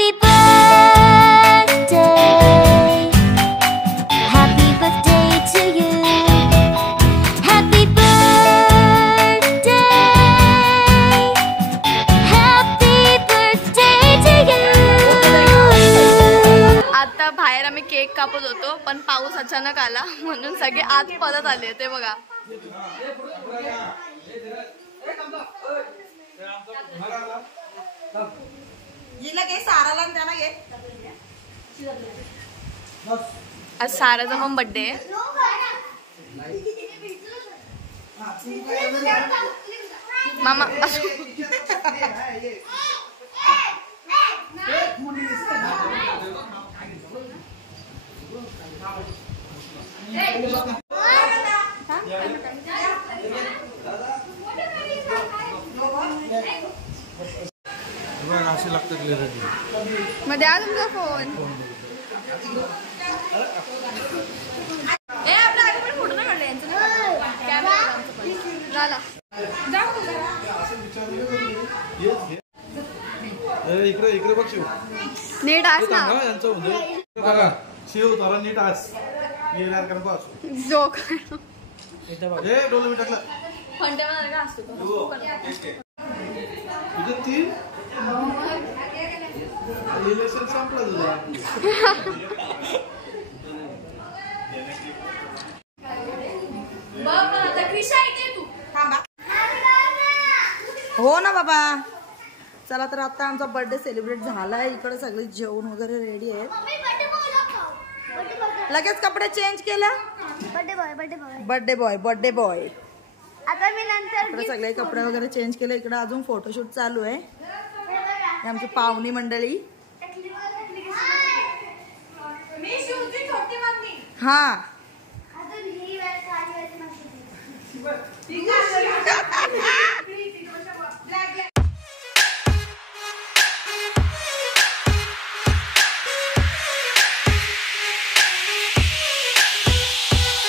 Happy birthday, happy birthday to you. Happy birthday, happy birthday to you. आता बाहेर आम्ही cake कापत होतो पण पाऊस अचानक आला म्हणून सगळे आत परत आले ते बघा. आज साराचा पण बर्थडे आहे. मामा मध्ये आ तुमचा फोन आपल्या आगे पण फोटो नाही काढले यांचं झाला. इकडे बघ शिव नीट आस ना शिव जरा नीट आस जोक तुझं तीन रिलेशन संपलं तुझा. हो ना बाबा. चला तर आता आमचा बर्थडे सेलिब्रेट झालाय. इकडे सगळे जेवण वगैरे रेडी आहेत. लगेच कपडे चेंज केला. बर्थडे बॉय आता मी नंतर इकडे सगळे कपडे वगैरे चेंज केले. इकडे अजून फोटोशूट चालू आहे. आमची पाहुणी मंडळी. हा